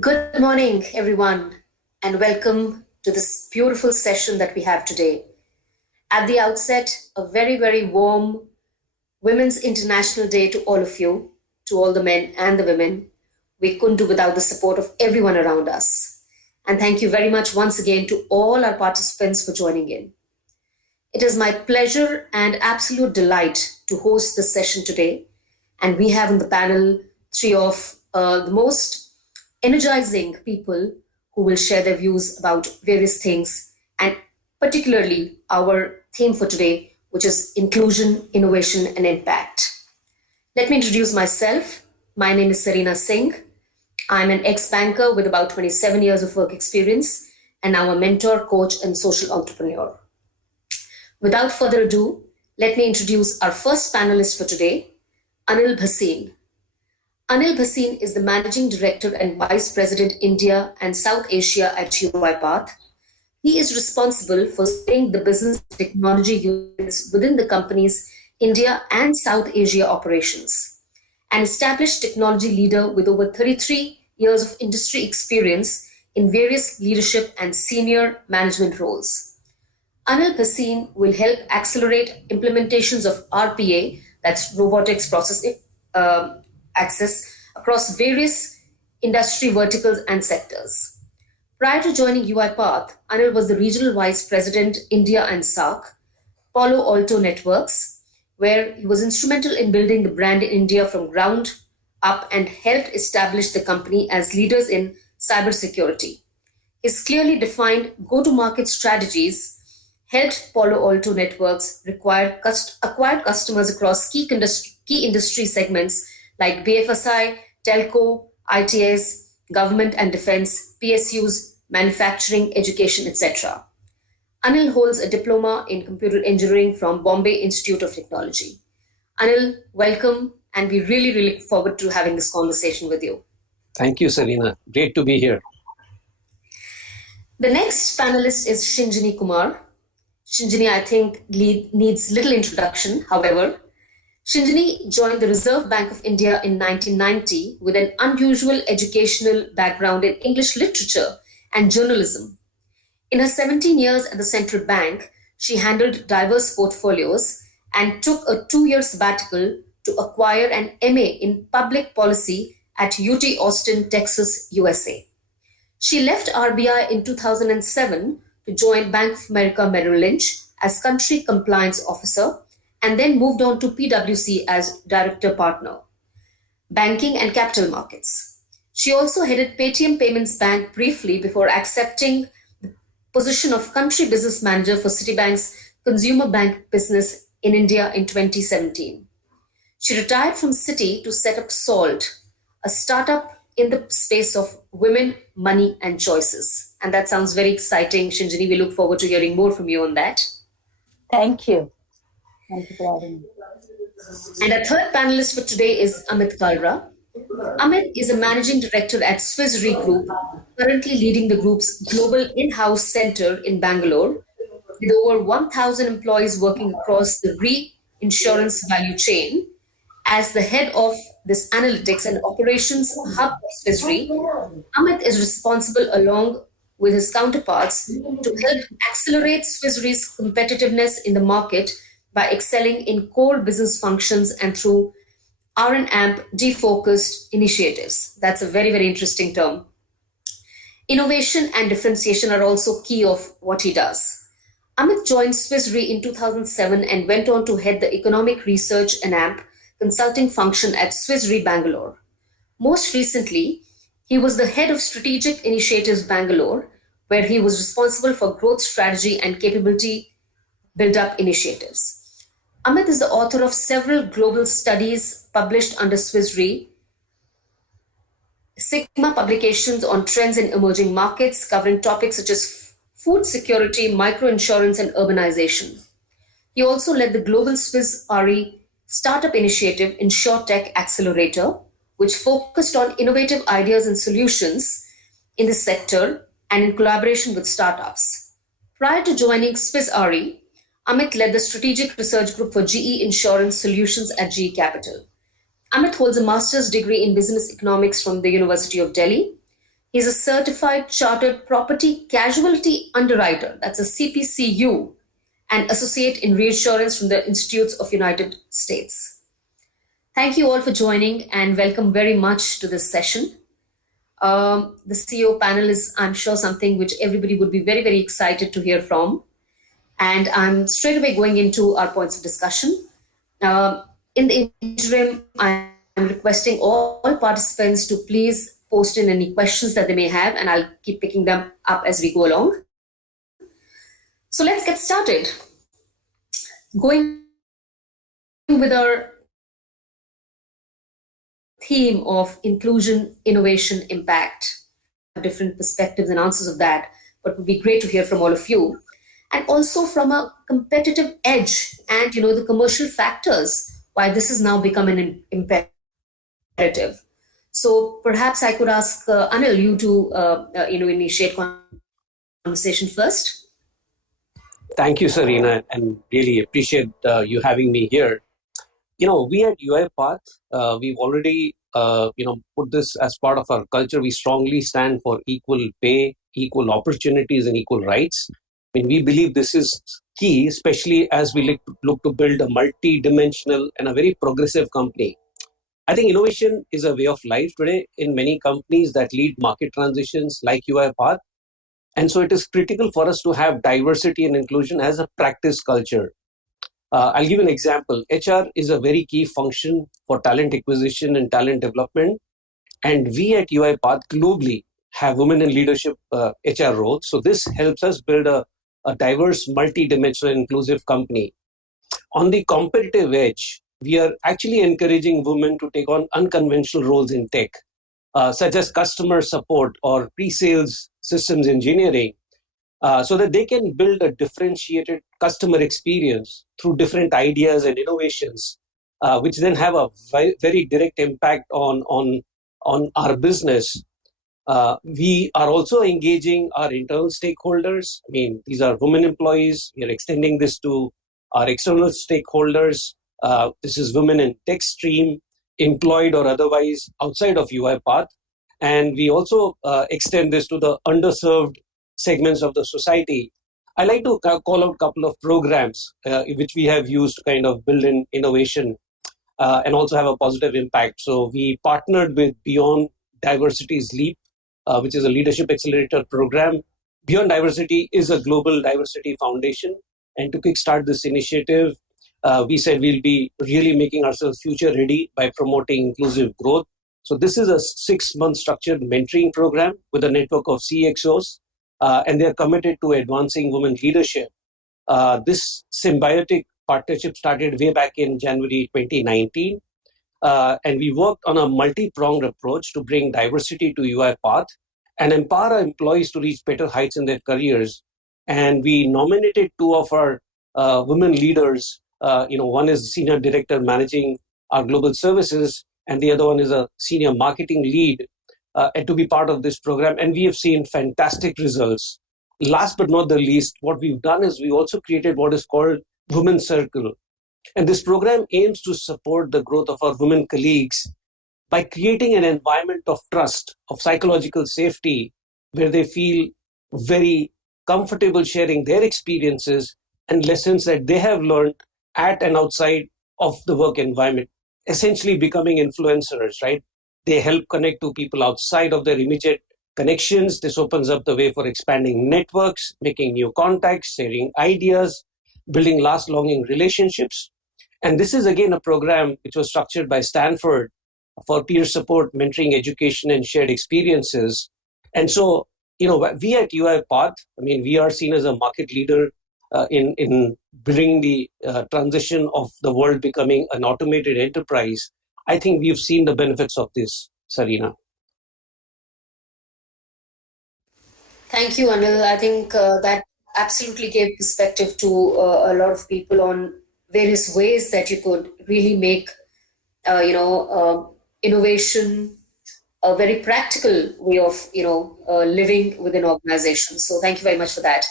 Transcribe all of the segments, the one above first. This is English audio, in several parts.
Good morning, everyone, and welcome to this beautiful session that we have today. At the outset, a very, very warm Women's International Day to all of you, to all the men and the women. We couldn't do without the support of everyone around us. And thank you very much once again to all our participants for joining in. It is my pleasure and absolute delight to host this session today. And we have on the panel three of the most energizing people who will share their views about various things, and particularly our theme for today, which is inclusion, innovation, and impact. Let me introduce myself. My name is Sareena Singh. I'm an ex-banker with about 27 years of work experience and now a mentor, coach, and social entrepreneur. Without further ado, let me introduce our first panelist for today, Anil Bhasin. Anil Bhasin is the Managing Director and Vice President India and South Asia at UiPath. He is responsible for setting the business technology units within the company's India and South Asia operations. An established technology leader with over 33 years of industry experience in various leadership and senior management roles. Anil Bhasin will help accelerate implementations of RPA, that's robotics processing, access across various industry verticals and sectors. Prior to joining UiPath, Anil was the Regional Vice President, India and SAARC, Palo Alto Networks, where he was instrumental in building the brand in India from ground up and helped establish the company as leaders in cybersecurity. His clearly defined go-to-market strategies helped Palo Alto Networks acquire customers across key industry segments like BFSI, telco, ITS, government and defense, PSUs, manufacturing, education, etc. Anil holds a diploma in computer engineering from Bombay Institute of Technology. Anil, welcome, and we really look forward to having this conversation with you. Thank you, Sareena. Great to be here. The next panelist is Shinjini Kumar. Shinjini, I think, needs little introduction. However, Shinjini joined the Reserve Bank of India in 1990 with an unusual educational background in English literature and journalism. In her 17 years at the central bank, she handled diverse portfolios and took a 2-year sabbatical to acquire an MA in public policy at UT Austin, Texas, USA. She left RBI in 2007 to join Bank of America Merrill Lynch as country compliance officer, and then moved on to PwC as director partner, banking and capital markets. She also headed Paytm Payments Bank briefly before accepting the position of country business manager for Citibank's consumer bank business in India in 2017. She retired from Citi to set up SALT, a startup in the space of women, money, and choices. And that sounds very exciting. Shinjini, we look forward to hearing more from you on that. Thank you. Thank you for having me. And our third panelist for today is Amit Kalra. Amit is a managing director at Swiss Re Group, currently leading the group's global in-house center in Bangalore, with over 1,000 employees working across the reinsurance value chain. As the head of this analytics and operations hub of Swiss Re, Amit is responsible along with his counterparts to help accelerate Swiss Re's competitiveness in the market by excelling in core business functions and through R&AMP defocused initiatives. That's a very, very interesting term. Innovation and differentiation are also key of what he does. Amit joined Swiss Re in 2007 and went on to head the economic research and AMP consulting function at Swiss Re Bangalore. Most recently, he was the head of strategic initiatives Bangalore, where he was responsible for growth strategy and capability build-up initiatives. Amit is the author of several global studies published under Swiss Re, Sigma publications on trends in emerging markets, covering topics such as food security, microinsurance, and urbanization. He also led the global Swiss Re startup initiative InsurTech Accelerator, which focused on innovative ideas and solutions in this sector and in collaboration with startups. Prior to joining Swiss Re, Amit led the strategic research group for GE Insurance Solutions at GE Capital. Amit holds a master's degree in business economics from the University of Delhi. He's a certified chartered property casualty underwriter, that's a CPCU, and associate in reinsurance from the Institutes of United States. Thank you all for joining and welcome very much to this session. The CEO panel is, I'm sure, something which everybody would be very, very excited to hear from. And I'm straight away going into our points of discussion. In the interim, I'm requesting all participants to please post in any questions that they may have, and I'll keep picking them up as we go along. So let's get started. Going with our theme of inclusion, innovation, impact, different perspectives and answers of that, but it would be great to hear from all of you. And also from a competitive edge and the commercial factors why this has now become an imperative. So perhaps I could ask Anil you to initiate conversation first. Thank you, Sareena, and really appreciate you having me here. We at UiPath, we've already put this as part of our culture. We strongly stand for equal pay, equal opportunities, and equal rights. We believe this is key, especially as we look to build a multi-dimensional and a very progressive company. I think innovation is a way of life today in many companies that lead market transitions like UiPath. And so it is critical for us to have diversity and inclusion as a practice culture. I'll give an example. HR is a very key function for talent acquisition and talent development. And we at UiPath globally have women in leadership HR roles. So this helps us build a diverse, multi-dimensional, inclusive company. On the competitive edge, we are actually encouraging women to take on unconventional roles in tech, such as customer support or pre-sales systems engineering, so that they can build a differentiated customer experience through different ideas and innovations, which then have a very direct impact on our business. We are also engaging our internal stakeholders. These are women employees. We are extending this to our external stakeholders. This is women in tech stream, employed or otherwise outside of UiPath. And we also extend this to the underserved segments of the society. I like to call out a couple of programs which we have used to kind of build in innovation and also have a positive impact. So we partnered with Beyond Diversity's Leap, which is a leadership accelerator program. Beyond Diversity is a global diversity foundation. And to kickstart this initiative, we said we'll be really making ourselves future ready by promoting inclusive growth. So this is a 6-month structured mentoring program with a network of CXOs, and they're committed to advancing women leadership. This symbiotic partnership started way back in January 2019, and we worked on a multi-pronged approach to bring diversity to UiPath and empower our employees to reach better heights in their careers. And we nominated 2 of our women leaders. One is senior director managing our global services, and the other one is a senior marketing lead, and to be part of this program. And we have seen fantastic results. Last but not the least, what we've done is we also created what is called Women's Circle. And this program aims to support the growth of our women colleagues by creating an environment of trust, of psychological safety, where they feel very comfortable sharing their experiences and lessons that they have learned at and outside of the work environment, essentially becoming influencers, right? They help connect to people outside of their immediate connections. This opens up the way for expanding networks, making new contacts, sharing ideas, building last-longing relationships. And this is, again, a program which was structured by Stanford for peer support, mentoring, education, and shared experiences. And so, we at UiPath, we are seen as a market leader in bringing the transition of the world becoming an automated enterprise. I think we've seen the benefits of this, Sareena. Thank you, Anil. I think that absolutely gave perspective to a lot of people on various ways that you could really make, innovation a very practical way of, living within organizations. So thank you very much for that.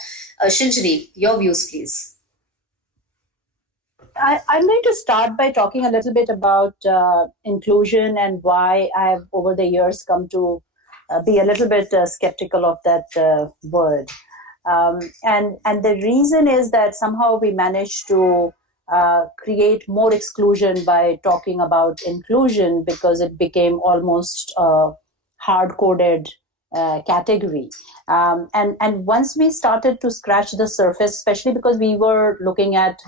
Shinjini, your views, please. I'm going to start by talking a little bit about inclusion and why I've over the years come to be a little bit skeptical of that word. And the reason is that somehow we managed to create more exclusion by talking about inclusion, because it became almost a hard-coded category. And once we started to scratch the surface, especially because we were looking at,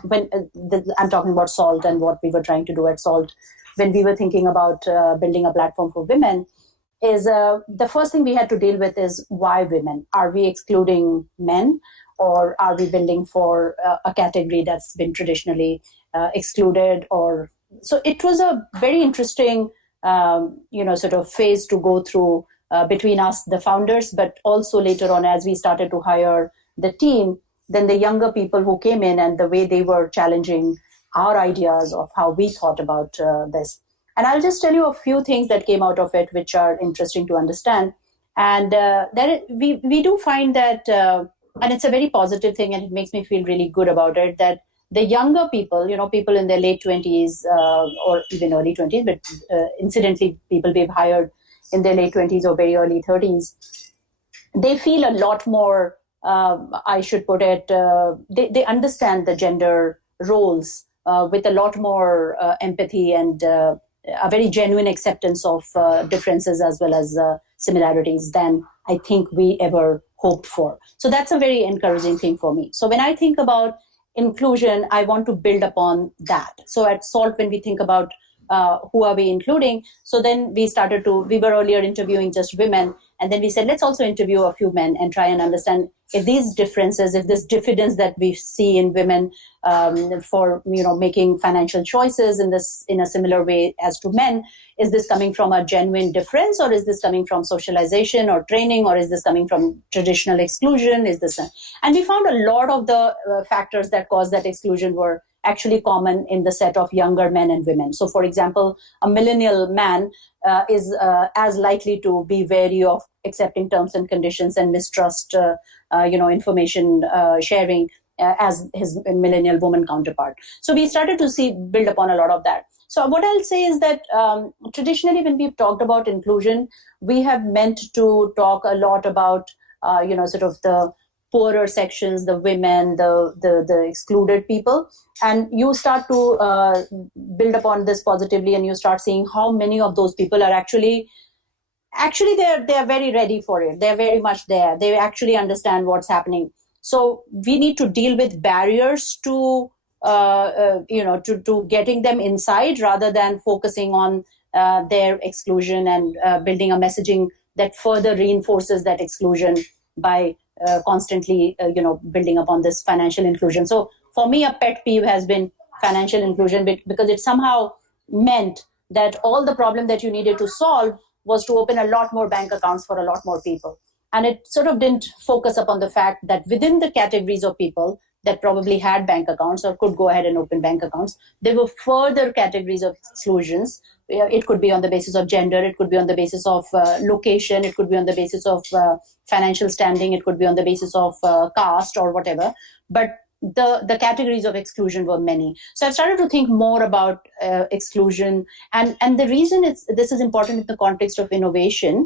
I'm talking about SALT and what we were trying to do at SALT, when we were thinking about building a platform for women, is the first thing we had to deal with is why women? Are we excluding men, or are we building for a category that's been traditionally excluded? Or so it was a very interesting, sort of phase to go through between us, the founders, but also later on as we started to hire the team, then the younger people who came in and the way they were challenging our ideas of how we thought about this. And I'll just tell you a few things that came out of it, which are interesting to understand. And we do find that, and it's a very positive thing, and it makes me feel really good about it, that the younger people, people in their late 20s or even early 20s, but incidentally, people we've hired in their late 20s or very early 30s, they feel a lot more, I should put it, they understand the gender roles with a lot more empathy and a very genuine acceptance of differences as well as similarities than I think we ever hoped for. So that's a very encouraging thing for me. So when I think about inclusion, I want to build upon that. So at SALT, when we think about who are we including, so then we were earlier interviewing just women, and then we said, let's also interview a few men and try and understand if these differences, if this diffidence that we see in women for making financial choices in a similar way as to men, is this coming from a genuine difference, or is this coming from socialization or training, or is this coming from traditional exclusion? And we found a lot of the factors that cause that exclusion were actually common in the set of younger men and women. So, for example, a millennial man is as likely to be wary of accepting terms and conditions and mistrust, information sharing as his millennial woman counterpart. So we started to build upon a lot of that. So what I'll say is that traditionally, when we've talked about inclusion, we have meant to talk a lot about, sort of the poorer sections, the women, the excluded people. And you start to build upon this positively, and you start seeing how many of those people are actually they're very ready for it. They're very much there. They actually understand what's happening. So we need to deal with barriers to getting them inside, rather than focusing on their exclusion and building a messaging that further reinforces that exclusion by constantly, building upon this financial inclusion. So for me, a pet peeve has been financial inclusion, because it somehow meant that all the problem that you needed to solve was to open a lot more bank accounts for a lot more people. And it sort of didn't focus upon the fact that within the categories of people that probably had bank accounts or could go ahead and open bank accounts, there were further categories of exclusions. It could be on the basis of gender, it could be on the basis of location, it could be on the basis of financial standing, it could be on the basis of caste or whatever. But the categories of exclusion were many. So I've started to think more about exclusion. And the reason this is important in the context of innovation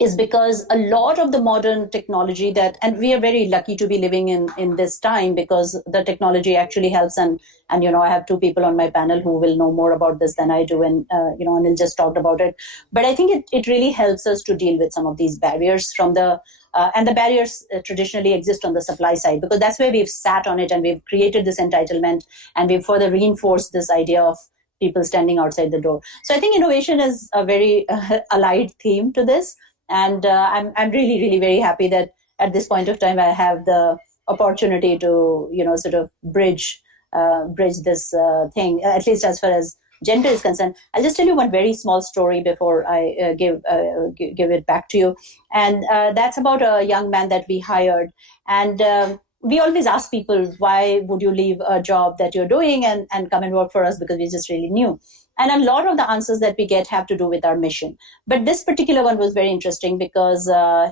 is because a lot of the modern technology and we are very lucky to be living in this time, because the technology actually helps. And I have two people on my panel who will know more about this than I do. And, Anil just talked about it. But I think it really helps us to deal with some of these barriers and the barriers traditionally exist on the supply side, because that's where we've sat on it and we've created this entitlement, and we've further reinforced this idea of people standing outside the door. So I think innovation is a very allied theme to this. And I'm really, really very happy that at this point of time, I have the opportunity to, sort of bridge this thing, at least as far as gender is concerned. I'll just tell you one very small story before I give it back to you. And that's about a young man that we hired. And we always ask people, why would you leave a job that you're doing and come and work for us? Because we just really knew. And a lot of the answers that we get have to do with our mission. But this particular one was very interesting, because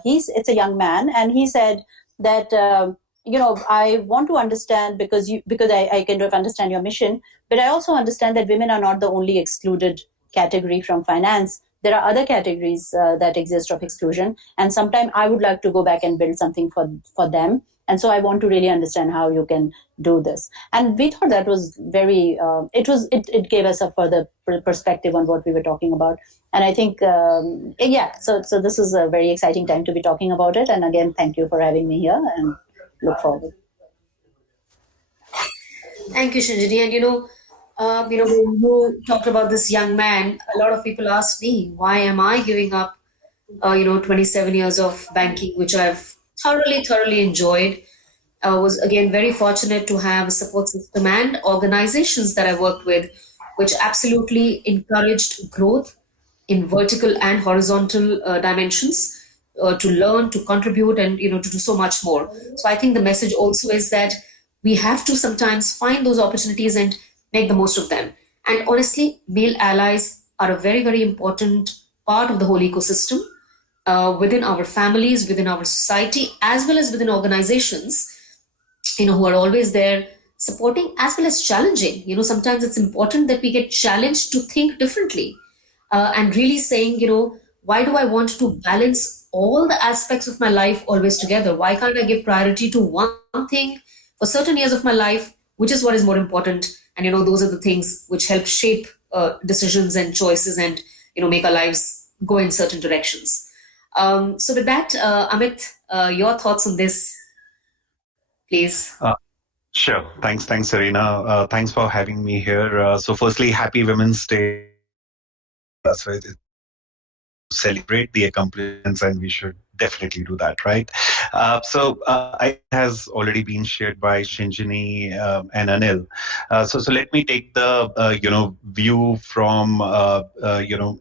it's a young man, and he said that, I want to understand because I kind of understand your mission, but I also understand that women are not the only excluded category from finance. there are other categories that exist of exclusion, and sometimes I would like to go back and build something for them. And so I want to really understand how you can do this. And we thought that was very, it gave us a further perspective on what we were talking about. And I think, so this is a very exciting time to be talking about it. And again, thank you for having me here, and look forward. Thank you, Shinjini. And when you talked about this young man, a lot of people ask me, why am I giving up, 27 years of banking, which I've thoroughly enjoyed. I was again very fortunate to have a support system and organizations that I worked with, which absolutely encouraged growth in vertical and horizontal dimensions to learn, to contribute, and to do so much more. So I think the message also is that we have to sometimes find those opportunities and make the most of them. And honestly, male allies are a very important part of the whole ecosystem within our families, within our society, as well as within organizations, who are always there supporting as well as challenging. Sometimes it's important that we get challenged to think differently and really saying, why do I want to balance all the aspects of my life always together? Why can't I give priority to one thing for certain years of my life, which is what is more important? And, those are the things which help shape decisions and choices and, make our lives go in certain directions. So with that, Amit, your thoughts on this, please. Sure. Thanks, Sareena. Thanks for having me here. So firstly, happy Women's Day. That's right. Celebrate the accomplishments, and we should definitely do that, right? It has already been shared by Shinjini and Anil. So let me take the view from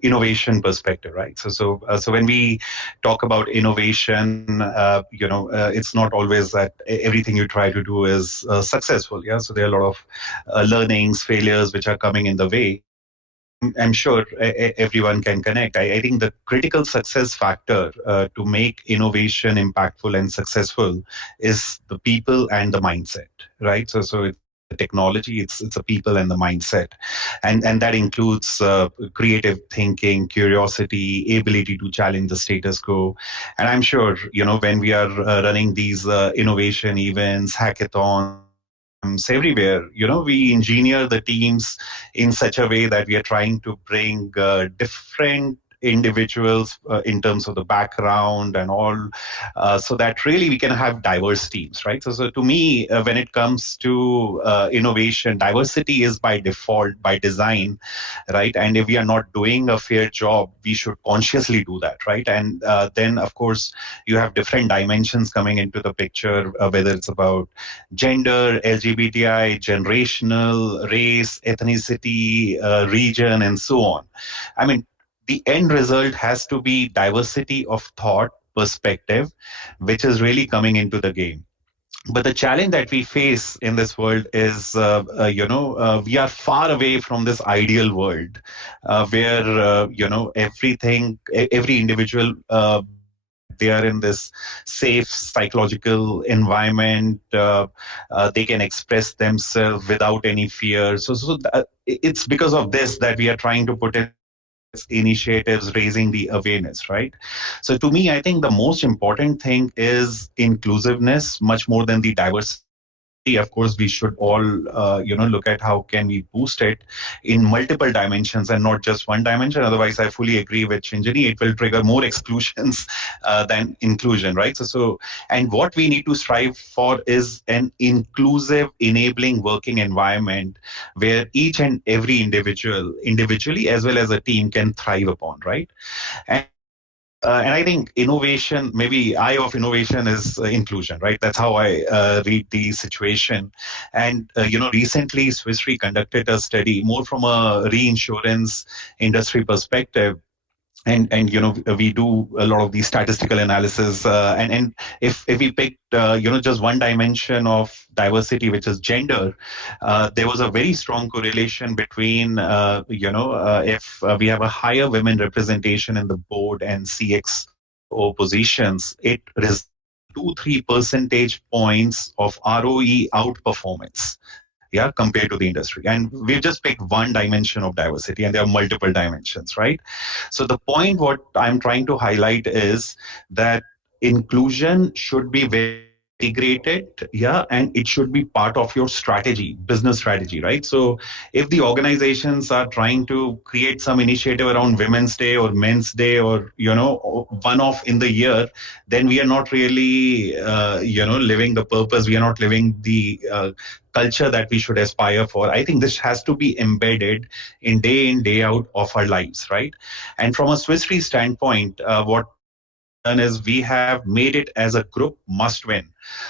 innovation perspective, right? So when we talk about innovation, it's not always that everything you try to do is successful. Yeah. So there are a lot of learnings, failures which are coming in the way. I'm sure everyone can connect. I think the critical success factor to make innovation impactful and successful is the people and the mindset, right? So it's the technology, it's a people and the mindset, and that includes creative thinking, curiosity, ability to challenge the status quo. And I'm sure when we are running these innovation events, hackathons everywhere, we engineer the teams in such a way that we are trying to bring different individuals in terms of the background and all, so that really we can have diverse teams, right? So to me, when it comes to innovation, diversity is by default, by design, right? And if we are not doing a fair job, we should consciously do that, right? And then, of course, you have different dimensions coming into the picture, whether it's about gender, LGBTI, generational, race, ethnicity, region, and so on. I mean, the end result has to be diversity of thought, perspective, which is really coming into the game. But the challenge that we face in this world is, we are far away from this ideal world where, every individual they are in this safe psychological environment. They can express themselves without any fear. It's because of this that we are trying to put in initiatives raising the awareness, right? So to me, I think the most important thing is inclusiveness much more than the diversity. Of course, we should all look at how can we boost it in multiple dimensions and not just one dimension. Otherwise, I fully agree with Shinjini, it will trigger more exclusions than inclusion, right? And what we need to strive for is an inclusive, enabling working environment where each and every individual, individually as well as a team, can thrive upon, right? And I think innovation, maybe eye of innovation is inclusion, right? That's how I read the situation. And, recently Swiss Re conducted a study more from a reinsurance industry perspective. And we do a lot of these statistical analysis, and if we picked just one dimension of diversity, which is gender, there was a very strong correlation between if we have a higher women representation in the board and CXO positions, it results 2-3 percentage points of ROE outperformance, yeah, compared to the industry. And we've just picked one dimension of diversity, and there are multiple dimensions, right? So the point what I'm trying to highlight is that inclusion should be very integrated, yeah, and it should be part of your strategy, business strategy, right? So if the organizations are trying to create some initiative around Women's Day or Men's Day, or one off in the year, then we are not really living the purpose. We are not living the culture that we should aspire for. I think this has to be embedded in day out of our lives, right? And from a Swiss Re standpoint, what done is we have made it as a group must win.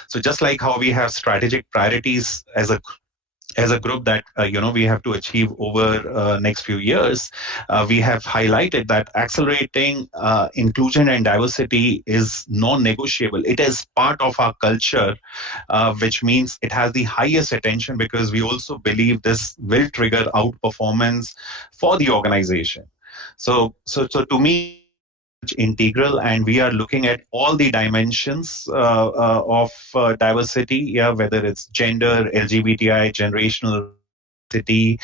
So just like how we have strategic priorities as a group that we have to achieve over next few years, we have highlighted that accelerating inclusion and diversity is non-negotiable. It is part of our culture, which means it has the highest attention, because we also believe this will trigger outperformance for the organization. So to me, integral, and we are looking at all the dimensions of diversity, yeah, whether it's gender, LGBTI, generational diversity.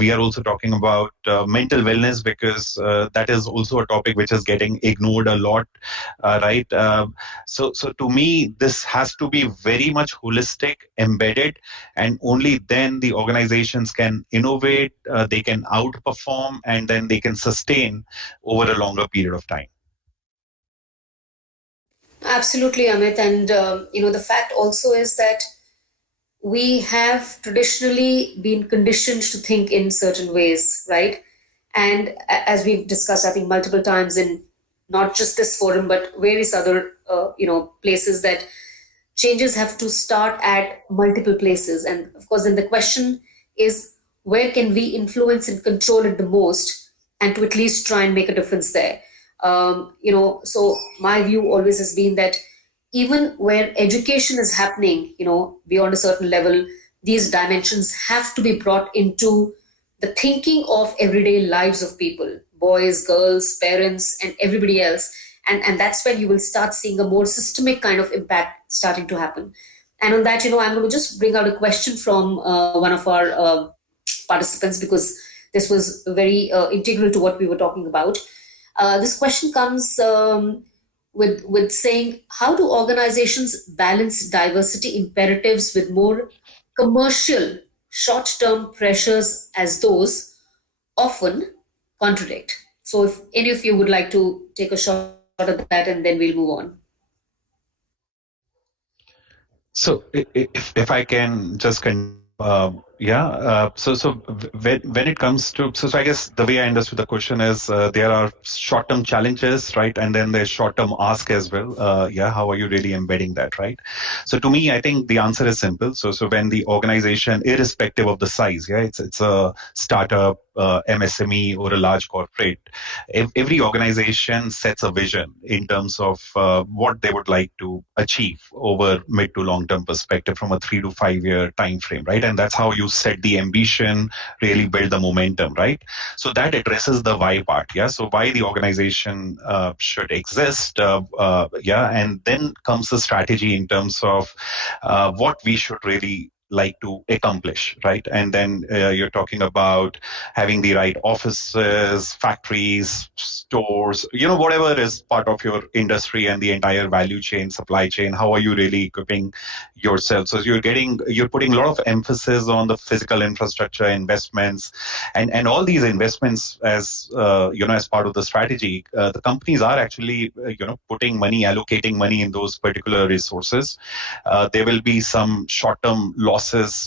We are also talking about mental wellness, because that is also a topic which is getting ignored a lot, right? So to me, this has to be very much holistic, embedded, and only then the organizations can innovate, they can outperform, and then they can sustain over a longer period of time. Absolutely, Amit. And, the fact also is that we have traditionally been conditioned to think in certain ways, right? And as we've discussed, I think multiple times in not just this forum, but various other, places, that changes have to start at multiple places. And of course, then the question is, where can we influence and control it the most, and to at least try and make a difference there? So my view always has been that even where education is happening, beyond a certain level, these dimensions have to be brought into the thinking of everyday lives of people, boys, girls, parents, and everybody else. And that's when you will start seeing a more systemic kind of impact starting to happen. And on that, I'm going to just bring out a question from one of our participants, because this was very integral to what we were talking about. This question comes with saying, how do organizations balance diversity imperatives with more commercial short-term pressures, as those often contradict? So if any of you would like to take a shot at that, and then we'll move on. So if I can just so when it comes to, so I guess the way I understood the question is, there are short-term challenges, right? And then there's short-term ask as well. How are you really embedding that, right? So to me, I think the answer is simple. So when the organization, irrespective of the size, it's a startup, MSME, or a large corporate, every organization sets a vision in terms of what they would like to achieve over mid to long term perspective, from a 3 to 5 year time frame, right? And that's how you set the ambition, really build the momentum, right? So that addresses the why part. So why the organization should exist, and then comes the strategy in terms of what we should really like to accomplish, right? And then you're talking about having the right offices, factories, stores, whatever is part of your industry and the entire value chain, supply chain. How are you really equipping yourself? So you're putting a lot of emphasis on the physical infrastructure investments, and all these investments as as part of the strategy. The companies are actually putting money, allocating money in those particular resources. There will be some short-term losses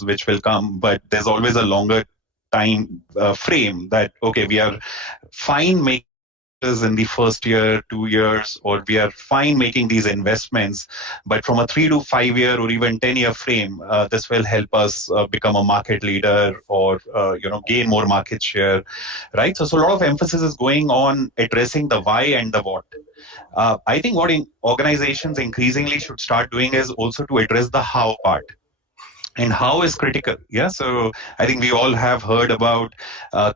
which will come, but there's always a longer time frame that, okay, we are fine making in the first year, 2 years, or we are fine making these investments, but from a 3 to 5 year or even 10-year frame, this will help us become a market leader, or gain more market share, right? So a lot of emphasis is going on addressing the why and the what. I think what organizations increasingly should start doing is also to address the how part. And how is critical. So I think we all have heard about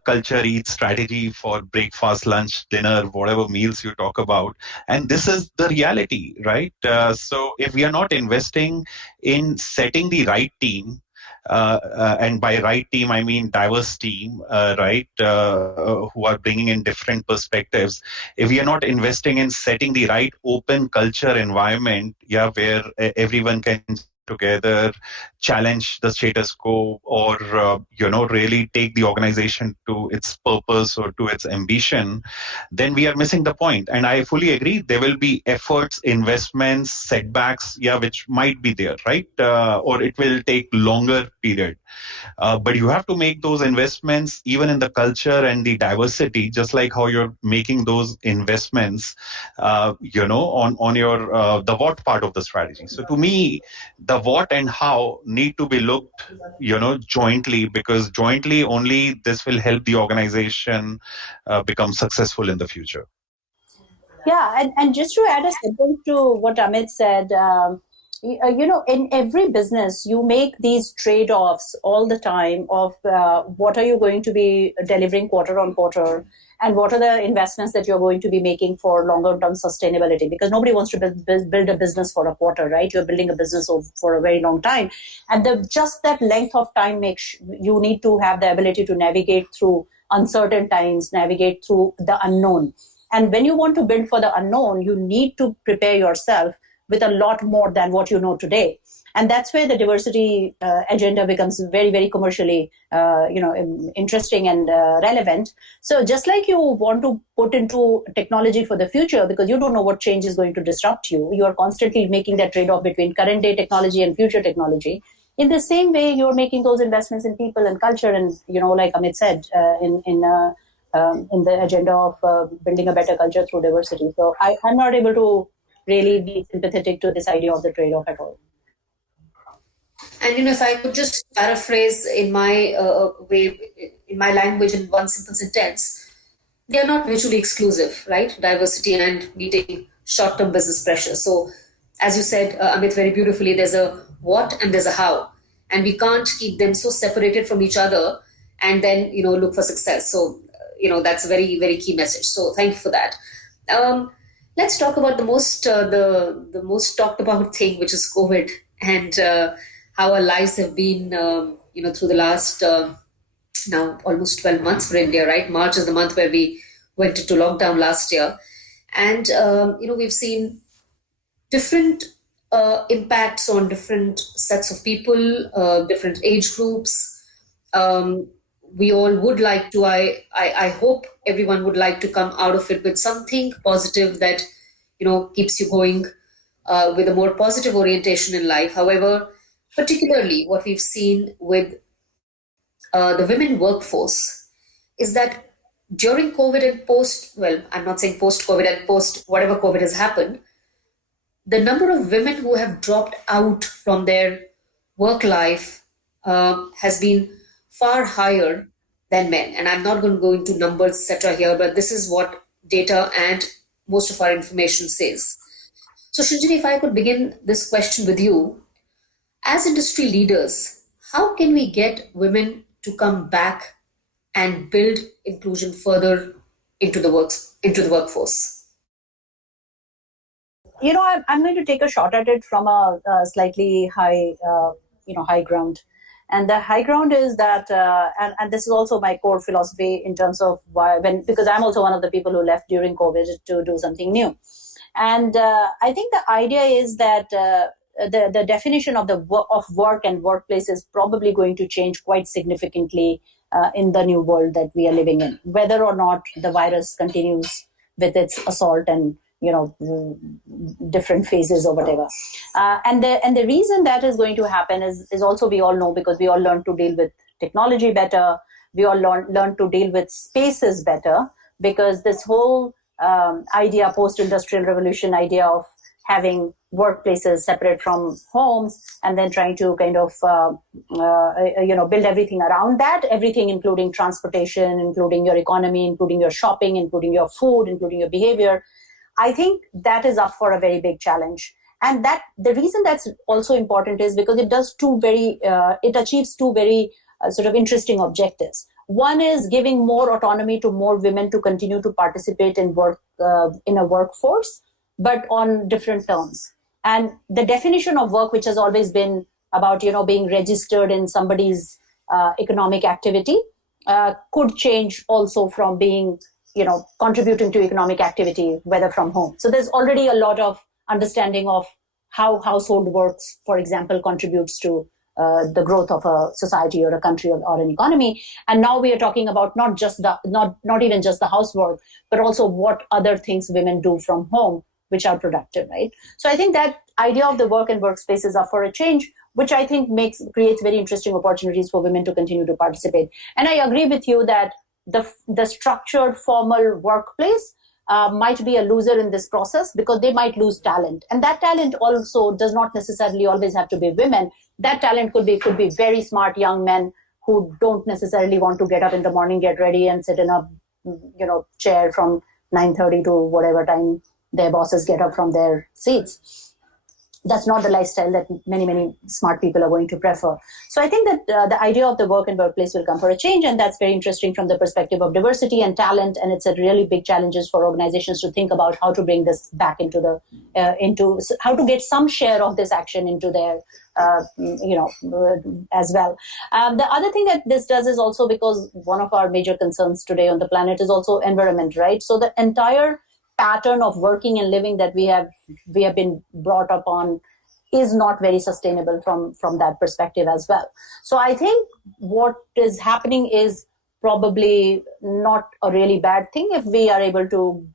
culture eats strategy for breakfast, lunch, dinner, whatever meals you talk about. And this is the reality, right? So if we are not investing in setting the right team, and by right team, I mean diverse team, right, who are bringing in different perspectives. If we are not investing in setting the right open culture environment, yeah, where everyone can together challenge the status quo, or really take the organization to its purpose or to its ambition, then we are missing the point. And I fully agree, there will be efforts, investments, setbacks, yeah, which might be there, right, or it will take longer period. But you have to make those investments even in the culture and the diversity, just like how you're making those investments, on your the what part of the strategy. So to me, the what and how need to be looked, jointly, because jointly only this will help the organization become successful in the future. Yeah, and just to add a sentence to what Amit said, in every business, you make these trade-offs all the time of what are you going to be delivering quarter on quarter, and what are the investments that you're going to be making for longer-term sustainability, because nobody wants to build a business for a quarter, right? You're building a business for a very long time. And just that length of time makes you need to have the ability to navigate through uncertain times, navigate through the unknown. And when you want to build for the unknown, you need to prepare yourself with a lot more than what you know today. And that's where the diversity agenda becomes very, very commercially, interesting and relevant. So just like you want to put into technology for the future, because you don't know what change is going to disrupt you, you are constantly making that trade-off between current day technology and future technology. In the same way, you're making those investments in people and culture, and like Amit said, in the agenda of building a better culture through diversity. So I'm not able to really be sympathetic to this idea of the trade-off at all. And if I could just paraphrase in my way, in my language, in one simple sentence, they are not mutually exclusive, right? Diversity and meeting short-term business pressure. So, as you said, Amit, very beautifully, there's a what and there's a how, and we can't keep them so separated from each other and then look for success. So, that's a very, very key message. So, thank you for that. Let's talk about the most the most talked about thing, which is COVID, and how our lives have been, through the last now almost 12 months for India, right? March is the month where we went into lockdown last year, and we've seen different impacts on different sets of people, different age groups. We all would like to, I hope everyone would like to come out of it with something positive that, keeps you going with a more positive orientation in life. However, particularly what we've seen with the women workforce is that during COVID and post, well, I'm not saying post-COVID and post whatever COVID has happened, the number of women who have dropped out from their work life has been far higher than men. And I'm not going to go into numbers, etc. here, but this is what data and most of our information says. So, Shinjini, if I could begin this question with you, as industry leaders, how can we get women to come back and build inclusion further into the workforce? I'm going to take a shot at it from a slightly high ground. And the high ground is that, and this is also my core philosophy in terms of because I'm also one of the people who left during COVID to do something new. And I think the idea is that the definition of work and workplace is probably going to change quite significantly in the new world that we are living in, whether or not the virus continues with its assault and different phases or whatever. And the reason that is going to happen is also, we all know, because we all learn to deal with technology better. We all learn to deal with spaces better, because this whole idea, post-industrial revolution idea of having workplaces separate from homes and then trying to kind of, build everything around that, everything including transportation, including your economy, including your shopping, including your food, including your behavior. I think that is up for a very big challenge. And that the reason that's also important is because it achieves two very sort of interesting objectives. One is giving more autonomy to more women to continue to participate in work in a workforce, but on different terms. And the definition of work, which has always been about being registered in somebody's economic activity could change also from being contributing to economic activity, whether from home. So there's already a lot of understanding of how household works, for example, contributes to the growth of a society or a country or an economy. And now we are talking about not even just the housework, but also what other things women do from home which are productive, right? So I think that idea of the work and workspaces are for a change, which I think creates very interesting opportunities for women to continue to participate. And I agree with you that the structured formal workplace might be a loser in this process because they might lose talent. And that talent also does not necessarily always have to be women. That talent could be very smart young men who don't necessarily want to get up in the morning, get ready and sit in a chair from 9:30 to whatever time their bosses get up from their seats. That's not the lifestyle that many smart people are going to prefer. So I think that the idea of the work and workplace will come for a change, and that's very interesting from the perspective of diversity and talent. And it's a really big challenge for organizations to think about how to bring this back into how to get some share of this action into their as well. The other thing that this does is also because one of our major concerns today on the planet is also environment, right? So the entire pattern of working and living that we have been brought up on is not very sustainable from that perspective as well. So I think what is happening is probably not a really bad thing if we are able to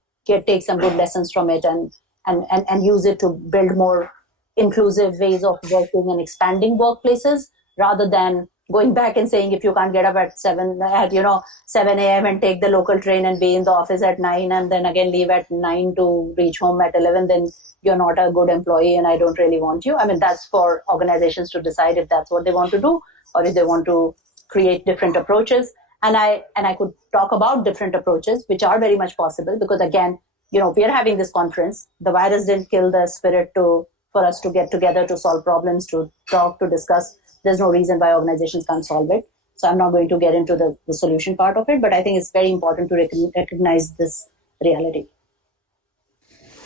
take some good lessons from it and use it to build more inclusive ways of working and expanding workplaces, rather than going back and saying if you can't get up at 7 a.m. and take the local train and be in the office at 9 and then again leave at 9 to reach home at 11, then you're not a good employee and I don't really want you. I mean, that's for organizations to decide if that's what they want to do or if they want to create different approaches. And I could talk about different approaches, which are very much possible because, again, we are having this conference. The virus didn't kill the spirit for us to get together to solve problems, to talk, to discuss. There's no reason why organizations can't solve it. So I'm not going to get into the solution part of it, but I think it's very important to recognize this reality.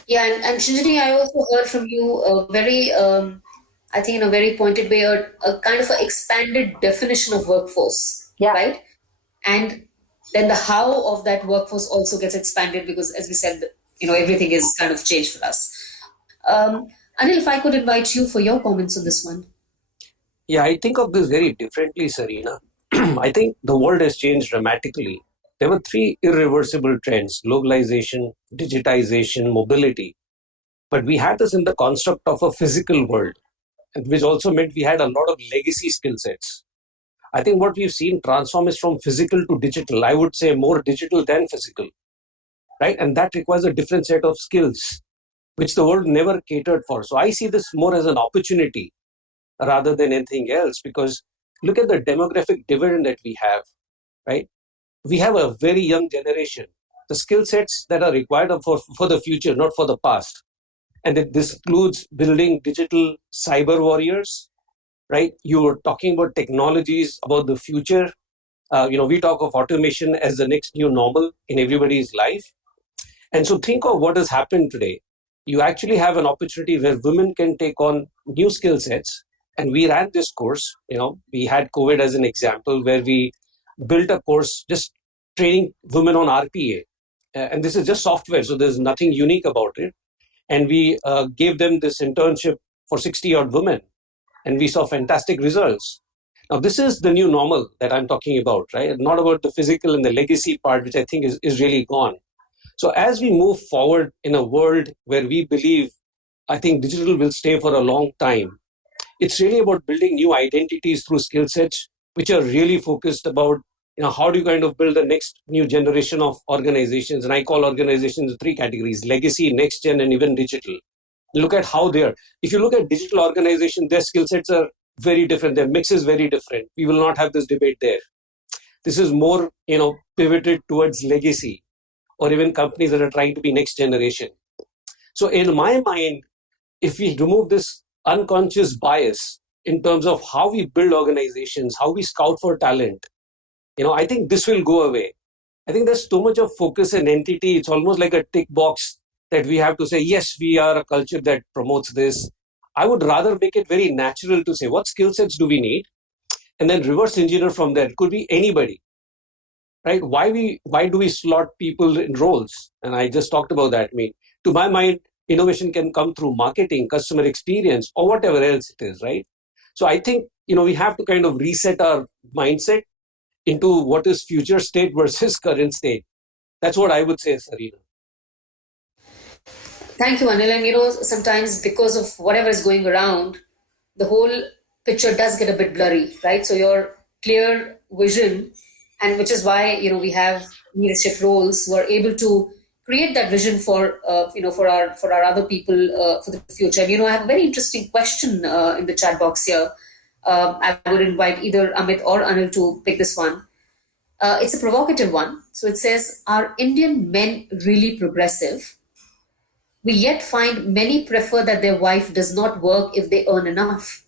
Yeah, and Shinjini, I also heard from you a very, I think in a very pointed way, a kind of an expanded definition of workforce, right? And then the how of that workforce also gets expanded because, as we said, everything is kind of changed for us. Anil, if I could invite you for your comments on this one. Yeah, I think of this very differently, Sareena. I think the world has changed dramatically. There were three irreversible trends: globalization, digitization, mobility. But we had this in the construct of a physical world, which also meant we had a lot of legacy skill sets. I think what we've seen transform is from physical to digital. I would say more digital than physical, right? And that requires a different set of skills, which the world never catered for. So I see this more as an opportunity rather than anything else, because look at the demographic dividend that we have, right? We have a very young generation. The skill sets that are required for the future, not for the past. And this includes building digital cyber warriors, right? You were talking about technologies, about the future. We talk of automation as the next new normal in everybody's life. And so think of what has happened today. You actually have an opportunity where women can take on new skill sets. And we ran this course, we had COVID as an example, where we built a course just training women on RPA. And this is just software, so there's nothing unique about it. And we gave them this internship for 60 odd women. And we saw fantastic results. Now, this is the new normal that I'm talking about, right? Not about the physical and the legacy part, which I think is really gone. So as we move forward in a world where we believe, I think digital will stay for a long time, it's really about building new identities through skill sets, which are really focused about, how do you kind of build the next new generation of organizations? And I call organizations three categories: legacy, next gen, and even digital. Look at how they are. If you look at digital organizations, their skill sets are very different. Their mix is very different. We will not have this debate there. This is more, pivoted towards legacy, or even companies that are trying to be next generation. So in my mind, if we remove this unconscious bias in terms of how we build organizations, how we scout for talent, I think this will go away. I think there's too much of focus and entity. It's almost like a tick box that we have to say, yes, we are a culture that promotes this. I would rather make it very natural to say, what skill sets do we need? And then reverse engineer from there. It could be anybody, right? Why do we slot people in roles? And I just talked about that. I mean, to my mind, innovation can come through marketing, customer experience, or whatever else it is, right? So I think, we have to kind of reset our mindset into what is future state versus current state. That's what I would say, Sareena. Thank you, Anil. And sometimes because of whatever is going around, the whole picture does get a bit blurry, right? So your clear vision, and which is why we have leadership roles who are able to create that vision for for our other people for the future. And I have a very interesting question in the chat box here. I would invite either Amit or Anil to pick this one. It's a provocative one. So it says, are Indian men really progressive? We yet find many prefer that their wife does not work if they earn enough.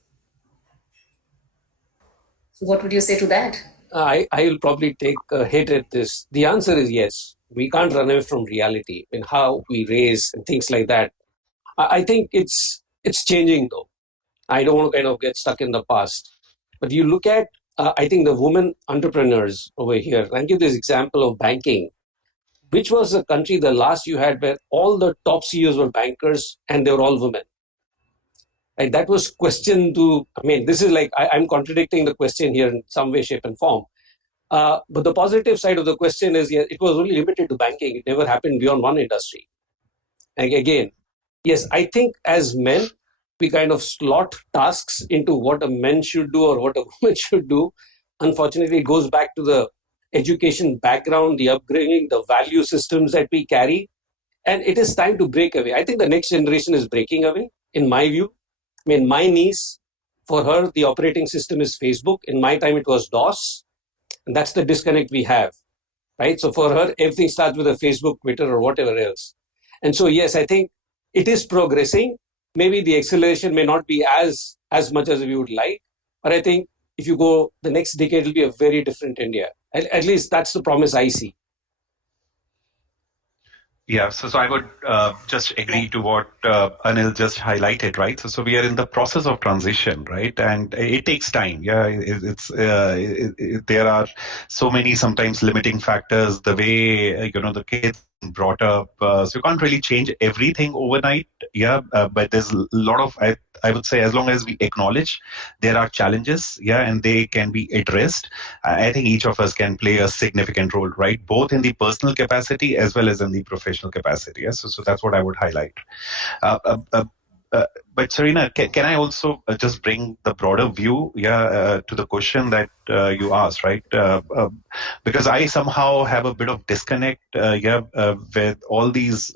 So what would you say to that? I will probably take a hit at this. The answer is yes. We can't run away from reality and how we raise and things like that. I think it's changing though. I don't want to kind of get stuck in the past. But you look at, I think the women entrepreneurs over here, I'll give this example of banking. Which was the country the last you had where all the top CEOs were bankers and they were all women? And that was question to, this is like, I'm contradicting the question here in some way, shape and form. But the positive side of the question is, it was only limited to banking. It never happened beyond one industry. And again, yes, I think as men, we kind of slot tasks into what a man should do or what a woman should do. Unfortunately, it goes back to the education background, the upbringing, the value systems that we carry. And it is time to break away. I think the next generation is breaking away, in my view. My niece, for her, the operating system is Facebook. In my time, it was DOS. And that's the disconnect we have, right? So for her, everything starts with a Facebook, Twitter, or whatever else. And so, yes, I think it is progressing. Maybe the acceleration may not be as much as we would like. But I think if you go the next decade, it'll be a very different India. At least that's the promise I see. Yeah, so I would just agree to what Anil just highlighted, right? So we are in the process of transition, right? And it takes time. Yeah, there are so many sometimes limiting factors, the way, the kids brought up. So you can't really change everything overnight. Yeah, but there's a lot of, I would say, as long as we acknowledge there are challenges, and they can be addressed, I think each of us can play a significant role, right? Both in the personal capacity as well as in the professional capacity. Yeah? So that's what I would highlight. But Sareena, can I also just bring the broader view, to the question that you asked, right? Because I somehow have a bit of disconnect, with all these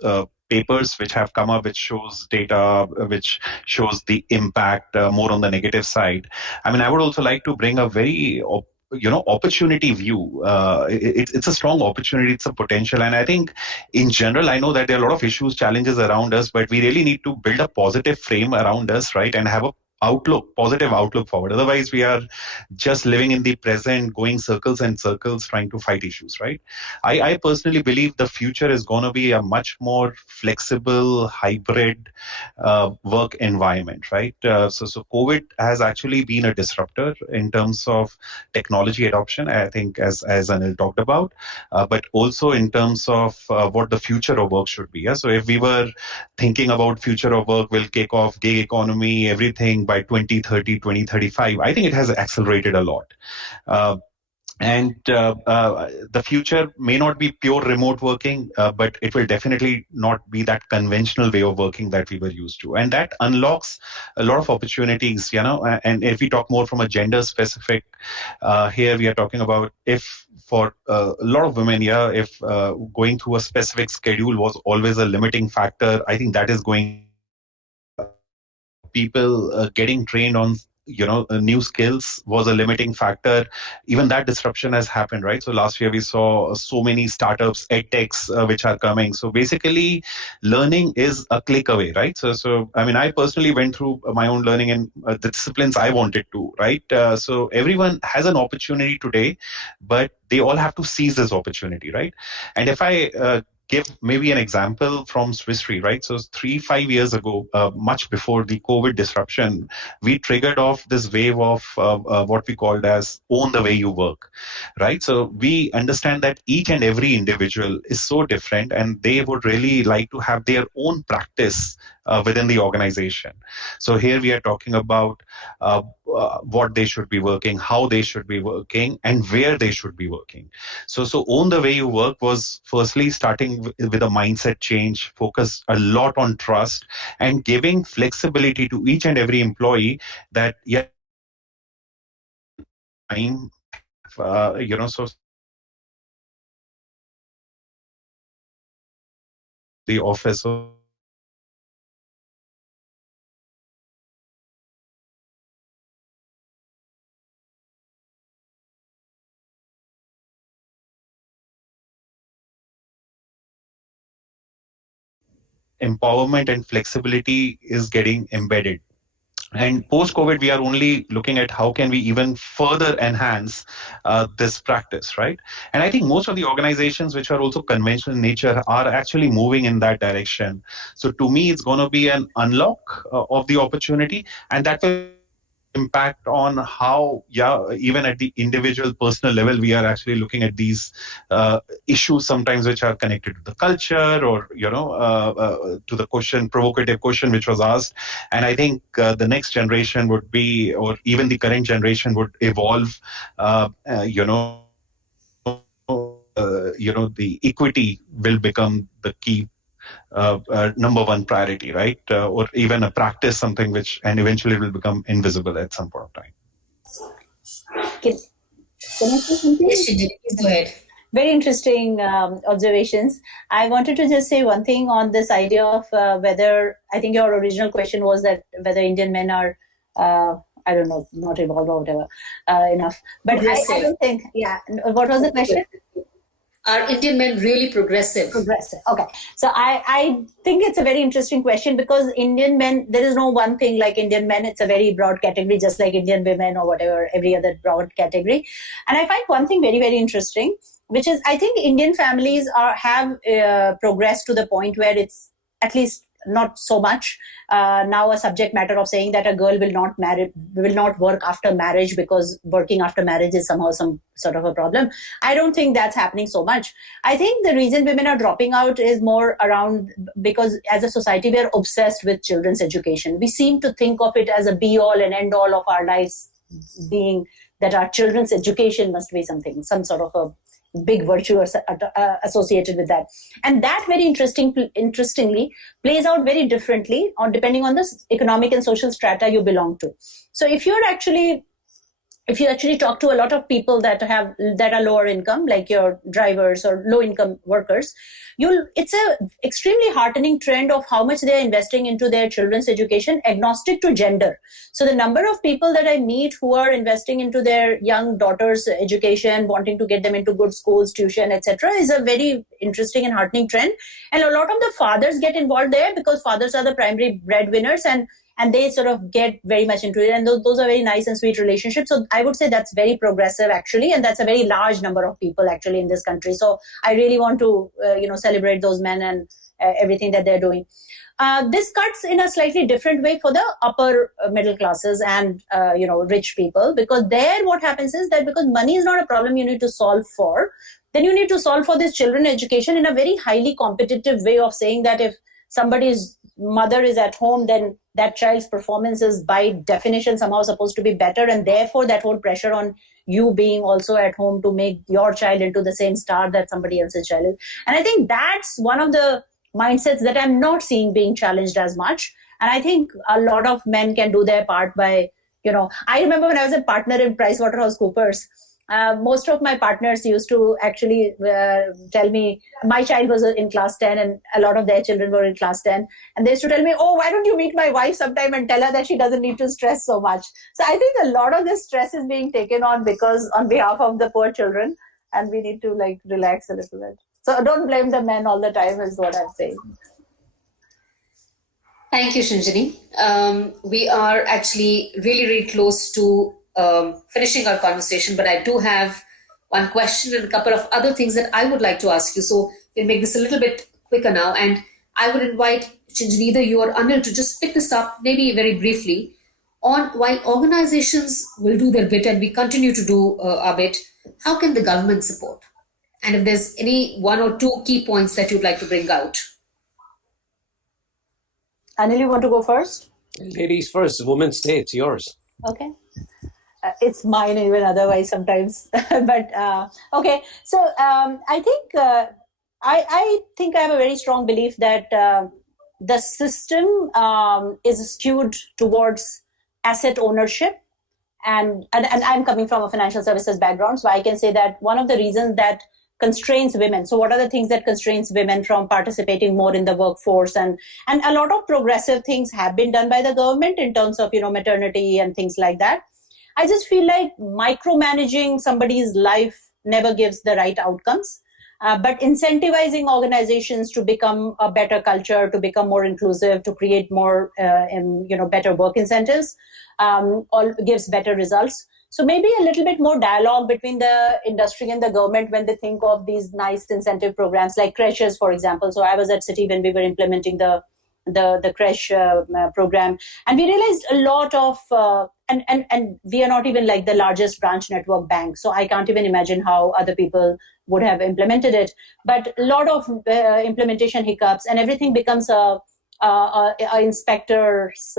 papers which have come up, which shows data, which shows the impact more on the negative side. I would also like to bring a very opportunity view. It's a strong opportunity, it's a potential. And I think in general, I know that there are a lot of issues, challenges around us, but we really need to build a positive frame around us, right? And have a positive outlook forward. Otherwise, we are just living in the present, going circles and circles, trying to fight issues, right? I personally believe the future is going to be a much more flexible, hybrid work environment, right? So COVID has actually been a disruptor in terms of technology adoption, I think, as Anil talked about, but also in terms of what the future of work should be. Yeah? So if we were thinking about future of work will kick off, gig economy, everything by 2030, 2035, I think it has accelerated a lot. And the future may not be pure remote working, but it will definitely not be that conventional way of working that we were used to. And that unlocks a lot of opportunities, and if we talk more from a gender specific, here we are talking about if for a lot of women, if going through a specific schedule was always a limiting factor, I think that is going people getting trained on new skills was a limiting factor. Even that disruption has happened, right? So last year we saw so many startups, edtechs, which are coming. So basically learning is a click away, right? So I personally went through my own learning in the disciplines I wanted to, right? So everyone has an opportunity today, but they all have to seize this opportunity, right? And if I give maybe an example from Swiss Re, right? So 5 years ago, much before the COVID disruption, we triggered off this wave of what we called as own the way you work, right? So we understand that each and every individual is so different and they would really like to have their own practice within the organization. So here we are talking about what they should be working, how they should be working, and where they should be working. So own the way you work was firstly starting with a mindset change, focus a lot on trust, and giving flexibility to each and every employee that time, so the office. Empowerment and flexibility is getting embedded. And post-COVID, we are only looking at how can we even further enhance this practice, right? And I think most of the organizations which are also conventional in nature are actually moving in that direction. So to me, it's going to be an unlock of the opportunity, and that will impact on how, even at the individual personal level, we are actually looking at these issues sometimes which are connected to the culture or, to the provocative question which was asked. And I think the next generation would be, or even the current generation would evolve, the equity will become the key number one priority, right? Or even a practice, something which, and eventually will become invisible at some point of time. Can I say something? Yes, Shinjini, please go ahead. Very interesting observations. I wanted to just say one thing on this idea of whether, I think your original question was that whether Indian men are, I don't know, not evolved or whatever, enough. But I don't think, what was the question? Are Indian men really progressive? Progressive. Okay. So I think it's a very interesting question because Indian men, there is no one thing like Indian men. It's a very broad category, just like Indian women or whatever, every other broad category. And I find one thing very, very interesting, which is I think Indian families have progressed to the point where it's at least not so much now a subject matter of saying that a girl will not work after marriage because working after marriage is somehow some sort of a problem. I don't think that's happening so much. I think the reason women are dropping out is more around because as a society we are obsessed with children's education. We seem to think of it as a be all and end all of our lives, being that our children's education must be some sort of a big virtue associated with that. And that very interestingly plays out very differently depending on the economic and social strata you belong to. So if you actually talk to a lot of people that are lower income, like your drivers or low income workers, it's a extremely heartening trend of how much they're investing into their children's education, agnostic to gender. So the number of people that I meet who are investing into their young daughters' education, wanting to get them into good schools, tuition, etc., is a very interesting and heartening trend. And a lot of the fathers get involved there because fathers are the primary breadwinners and they sort of get very much into it. And those are very nice and sweet relationships. So I would say that's very progressive, actually. And that's a very large number of people, actually, in this country. So I really want to, celebrate those men and everything that they're doing. This cuts in a slightly different way for the upper middle classes and, rich people. Because there what happens is that because money is not a problem you need to solve for, then you need to solve for this children education in a very highly competitive way of saying that if somebody's mother is at home, then that child's performance is by definition somehow supposed to be better, and therefore that whole pressure on you being also at home to make your child into the same star that somebody else's child is. And I think that's one of the mindsets that I'm not seeing being challenged as much. And I think a lot of men can do their part by, I remember when I was a partner in PricewaterhouseCoopers, most of my partners used to actually tell me, my child was in class 10 and a lot of their children were in class 10. And they used to tell me, oh, why don't you meet my wife sometime and tell her that she doesn't need to stress so much. So I think a lot of this stress is being taken on on behalf of the poor children. And we need to relax a little bit. So don't blame the men all the time is what I'm saying. Thank you, Shinjini. We are actually really, really close to finishing our conversation, but I do have one question and a couple of other things that I would like to ask you. So we'll make this a little bit quicker now. And I would invite Shinjini, either you or Anil, to just pick this up, maybe very briefly, on while organizations will do their bit and we continue to do our bit, how can the government support? And if there's any one or two key points that you'd like to bring out. Anil, you want to go first? Ladies first, women stay, it's yours. Okay. It's mine even otherwise sometimes. But okay. So I think I think I have a very strong belief that the system is skewed towards asset ownership. And I'm coming from a financial services background, so I can say that one of the reasons that constrains women. So what are the things that constrains women from participating more in the workforce? And a lot of progressive things have been done by the government in terms of, maternity and things like that. I just feel like micromanaging somebody's life never gives the right outcomes. But incentivizing organizations to become a better culture, to become more inclusive, to create more, better work incentives, all gives better results. So maybe a little bit more dialogue between the industry and the government when they think of these nice incentive programs like creches, for example. So I was at Citi when we were implementing the creche program, and we realized a lot of and we are not even like the largest branch network bank, so I can't even imagine how other people would have implemented it. But a lot of implementation hiccups, and everything becomes a inspector's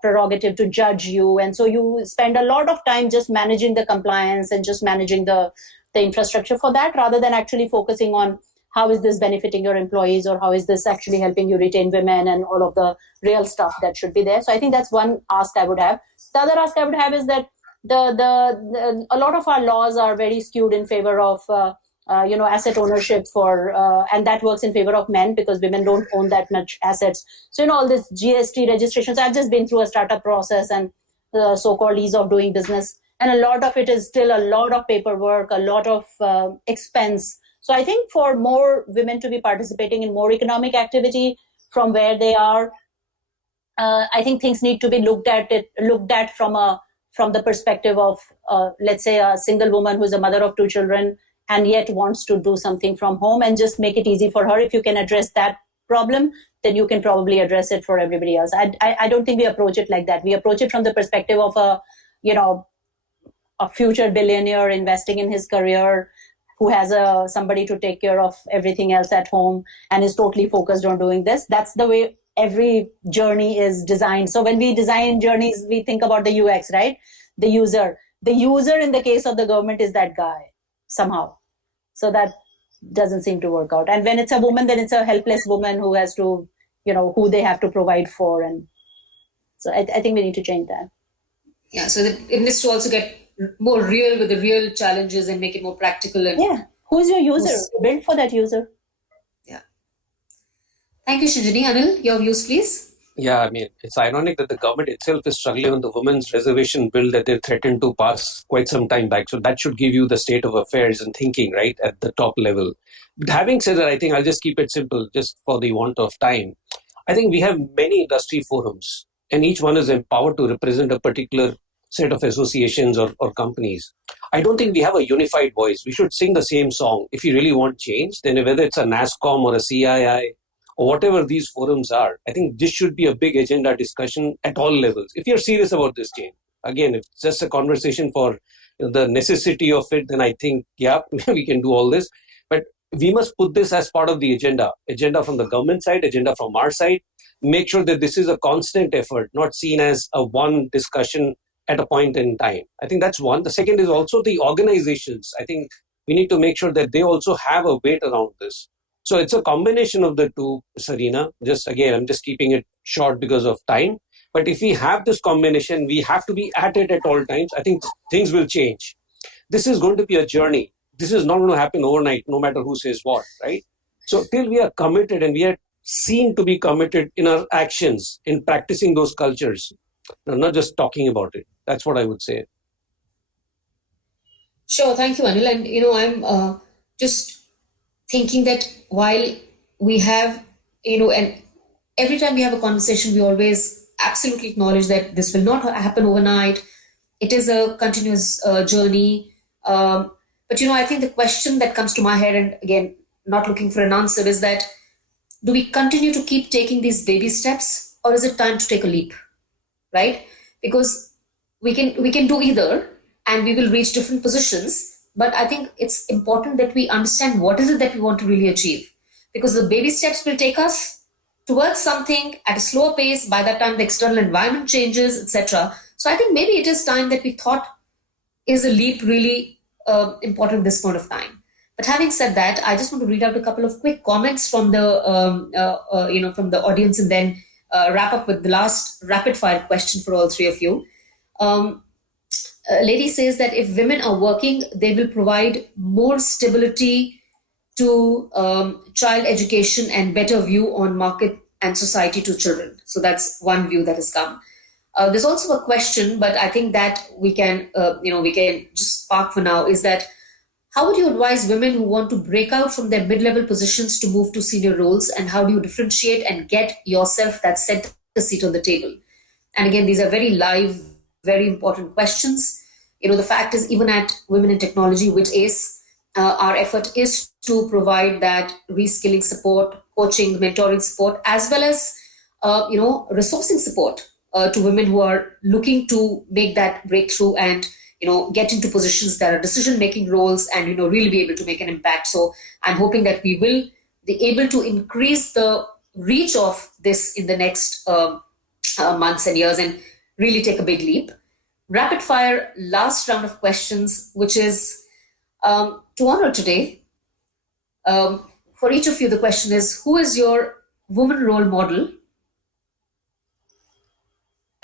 prerogative to judge you, and so you spend a lot of time just managing the compliance and just managing the infrastructure for that, rather than actually focusing on how is this benefiting your employees, or how is this actually helping you retain women, and all of the real stuff that should be there. So I think that's one ask I would have. The other ask I would have is that a lot of our laws are very skewed in favor of asset ownership and that works in favor of men because women don't own that much assets. So all this GST registrations, I've just been through a startup process and the so-called ease of doing business, and a lot of it is still a lot of paperwork, a lot of expense. So I think for more women to be participating in more economic activity from where they are, I think things need to be looked at from the perspective of, let's say, a single woman who's a mother of 2 children and yet wants to do something from home, and just make it easy for her. If you can address that problem, then you can probably address it for everybody else. I don't think we approach it like that. We approach it from the perspective of a future billionaire investing in his career, who has somebody to take care of everything else at home and is totally focused on doing this. That's the way every journey is designed. So when we design journeys, we think about the UX, right? The user. The user in the case of the government is that guy somehow. So that doesn't seem to work out. And when it's a woman, then it's a helpless woman who has to, who they have to provide for. And so I think we need to change that. Yeah, so it needs to also get more real with the real challenges and make it more practical. And yeah, who's your user? Build for that user. Yeah. Thank you, Shinjini. Anil, your views, please. Yeah, I mean, it's ironic that the government itself is struggling on the women's reservation bill that they threatened to pass quite some time back. So that should give you the state of affairs and thinking, right, at the top level. But having said that, I think I'll just keep it simple, just for the want of time. I think we have many industry forums, and each one is empowered to represent a particular set of associations or companies. I don't think we have a unified voice. We should sing the same song. If you really want change, then whether it's a NASSCOM or a CII or whatever these forums are, I think this should be a big agenda discussion at all levels. If you're serious about this change, again, if it's just a conversation for the necessity of it, then I think, yeah, we can do all this. But we must put this as part of the agenda from the government side, agenda from our side, make sure that this is a constant effort, not seen as a one discussion at a point in time. I think that's one. The second is also the organizations. I think we need to make sure that they also have a weight around this. So it's a combination of the two, Sareena. I'm just keeping it short because of time. But if we have this combination, we have to be at it at all times. I think things will change. This is going to be a journey. This is not going to happen overnight, no matter who says what, right? So till we are committed and we are seen to be committed in our actions, in practicing those cultures, not just talking about it. That's what I would say. Sure, thank you, Anil. And I'm just thinking that while we have, and every time we have a conversation, we always absolutely acknowledge that this will not happen overnight. It is a continuous journey. But I think the question that comes to my head, and again, not looking for an answer, is that do we continue to keep taking these baby steps, or is it time to take a leap, right? Because we can do either, and we will reach different positions. But I think it's important that we understand what is it that we want to really achieve, because the baby steps will take us towards something at a slower pace. By that time, the external environment changes, etc. So I think maybe it is time that we thought, is a leap really important at this point of time? But having said that, I just want to read out a couple of quick comments from the from the audience, and then wrap up with the last rapid fire question for all three of you. A lady says that if women are working, they will provide more stability to child education and better view on market and society to children. So that's one view that has come. There's also a question, but I think that we can just park for now, is that how would you advise women who want to break out from their mid-level positions to move to senior roles, and how do you differentiate and get yourself that center seat on the table? And again, these are very live, very important questions. The fact is, even at Women in Technology, WiT Ace, our effort is to provide that reskilling support, coaching, mentoring support, as well as resourcing support to women who are looking to make that breakthrough and get into positions that are decision-making roles and really be able to make an impact. So I'm hoping that we will be able to increase the reach of this in the next months and years and really take a big leap. Rapid fire, last round of questions, which is to honor today. For each of you, the question is, who is your woman role model?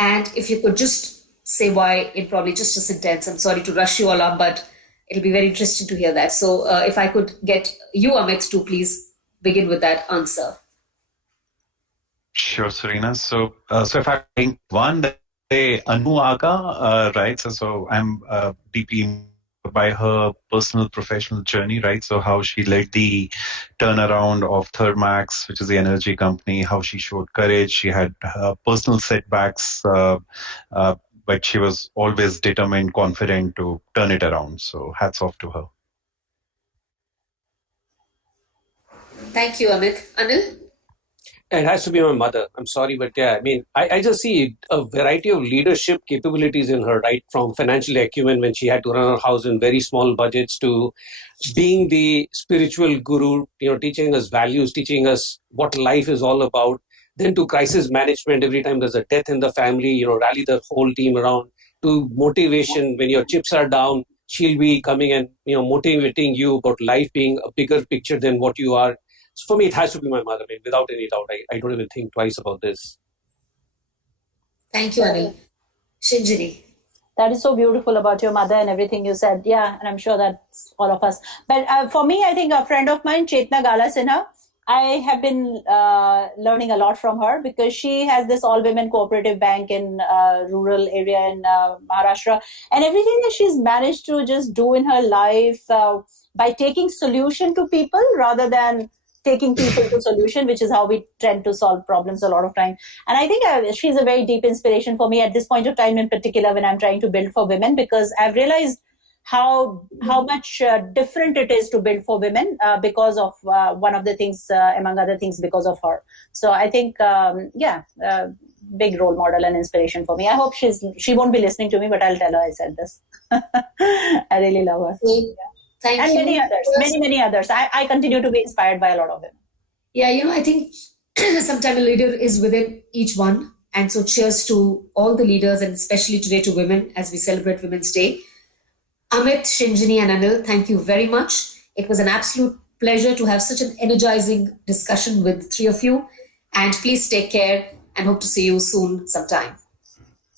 And if you could just say why in probably just a sentence. I'm sorry to rush you all up, but it'll be very interesting to hear that. So if I could get you, Amit, to please begin with that answer. Sure, Sareena. So if I think one, that Anu Aga, right? So I'm deeply moved by her personal professional journey, right? So how she led the turnaround of Thermax, which is the energy company, how she showed courage. She had personal setbacks, but she was always determined, confident to turn it around. So hats off to her. Thank you, Amit. Anil? It has to be my mother. I'm sorry, but yeah, I mean, I just see a variety of leadership capabilities in her, right? From financial acumen when she had to run her house in very small budgets, to being the spiritual guru, teaching us values, teaching us what life is all about. Then to crisis management, every time there's a death in the family, rally the whole team around. To motivation, when your chips are down, she'll be coming and, motivating you about life being a bigger picture than what you are. So for me, it has to be my mother, without any doubt. I don't even think twice about this. Thank you, Anil. Shinjini? That is so beautiful about your mother and everything you said. Yeah, and I'm sure that's all of us. But for me, I think a friend of mine, Chetna Gala Sinha, I have been learning a lot from her, because she has this all-women cooperative bank in rural area in Maharashtra. And everything that she's managed to just do in her life by taking solution to people rather than taking people to solution, which is how we tend to solve problems a lot of time. And I think she's a very deep inspiration for me at this point of time, in particular when I'm trying to build for women, because I've realized how much different it is to build for women because of one of the things, among other things, because of her. So I think, big role model and inspiration for me. I hope she won't be listening to me, but I'll tell her I said this. I really love her. Yeah. Thank and you. Many others, many others. I continue to be inspired by a lot of them. Yeah, I think sometimes a leader is within each one. And so cheers to all the leaders, and especially today to women as we celebrate Women's Day. Amit, Shinjini and Anil, thank you very much. It was an absolute pleasure to have such an energizing discussion with three of you. And please take care and hope to see you soon sometime.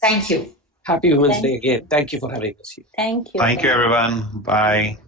Thank you. Happy Women's Day again. Thank you for having us here. Thank you. Thank you, everyone. Bye.